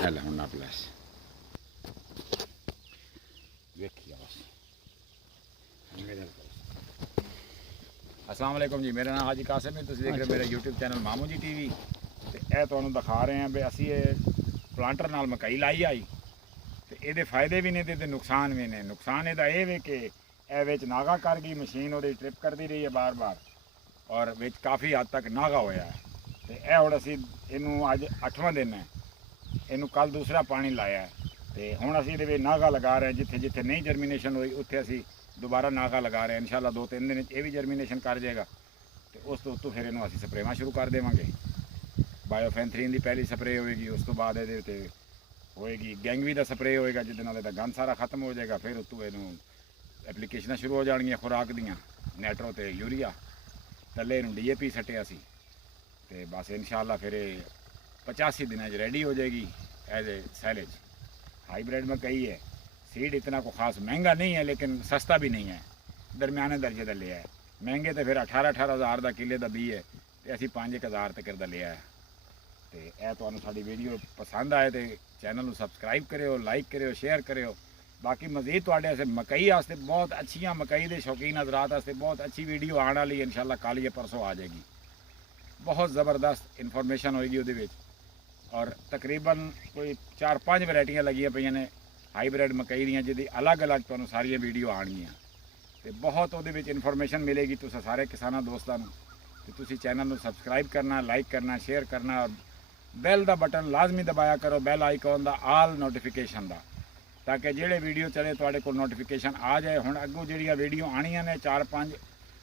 है ला हुन प्लस देखिए बस। अस्सलाम वालेकुम जी, मेरा नाम हाजी कासिम है। तुसीं देख रहे हो मेरा यूट्यूब चैनल मामू जी टीवी। तो यह तुहानूं दिखा रहे हैं भी असी प्लांटर नाल मकई लाई आई तो ये फायदे भी ने तो नुकसान भी ने। नुकसान यदा यह वे कि यह नागा कर गई, मशीन वो ट्रिप करती रही है बार बार और विच काफ़ी हद तक नागा होया है। तो यह हुण असी इनू अज 8वां दिन है, इनू कल दूसरा पानी लाया है। तो हुण असी इहदे विच नागा लगा रहे हैं। जिथे जिथे नहीं जर्मीनेशन हुई उत्थे असी दोबारा नागा लगा रहे हैं। इंशाअल्लाह 2-3 दिन ये भी जर्मीनेशन कर जाएगा। तो उस तो उत्तों फिर इनू असी स्प्रेवां शुरू कर देवांगे। बायोफेंथरीन की पहली स्प्रे होएगी, उस तो बाद ये होएगी गैंगवी का स्प्रे होएगा जिस नाल इहदा गंद सारा खत्म हो जाएगा। फिर उत्तों इनू एप्लीकेशन शुरू हो जाएगियां खुराक दियाँ, नैट्रो तो यूरिया, थल्ले इनू DAP सट्टिया सी। तो बस इंशाअल्लाह फिर 85 दिन रेडी हो जाएगी एज ए सैलेज। हाईब्रिड मकई है, सीड इतना को खास महंगा नहीं है लेकिन सस्ता भी नहीं है, दरमियाने दर्जे का लिया है। महंगे तो फिर 18-18 हज़ार का किले का बी है, तो असी 5-1 हज़ार तक का लिया है। तो यह तो साड़ी वीडियो पसंद आए तो चैनल को सबसक्राइब करो, लाइक करो, शेयर करो। बाकी मजीद थोड़े मकई वास्ते बहुत अच्छिया, मकई के शौकीन हजरात वास्ते बहुत अच्छी वीडियो आने वाली है। इंशाअल्लाह कल या परसों आ जाएगी। बहुत ज़बरदस्त इन्फॉर्मेशन होएगी उहदे विच और तकरीबन कोई 4-5 वैरायटियाँ लगियां पईयां ने हाईब्रिड मकई दियां जिहदी अलग अलग तुहानूं सारियां वीडियो आउणगियां। तो बहुत उहदे विच इन्फॉर्मेशन मिलेगी तुसां सारे किसानां दोस्तां नूं। ते तुसीं चैनल नूं सबसक्राइब करना, लाइक करना, शेयर करना और बैल का बटन लाजमी दबाया करो, बैल आइकॉन का आल नोटिफिकेशन का, ताकि जेड़े वीडियो चले तुहाडे कोल नोटिफिकेशन आ जाए। हुण अग्गों जिहड़ियां वीडियो आनियां ने 4-5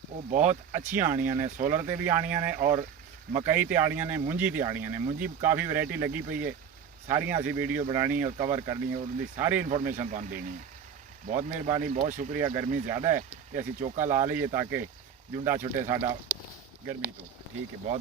वो बहुत अच्छियां आनियां ने, सोलर ते भी आनियां ने और मकई ते आनियां ने, मुंजी ते आनियां ने। मुंजी काफ़ी वैरायटी लगी पई है, सारियां असी वीडियो बनानी और कवर करनी है, उनकी सारी इन्फॉर्मेशन तुहानूं देनी है। बहुत मेहरबानी, बहुत शुक्रिया। गर्मी ज़्यादा है तो असी चौका ला लीए ताकि जुंडा छुटे साडा गर्मी तो। ठीक है, बहुत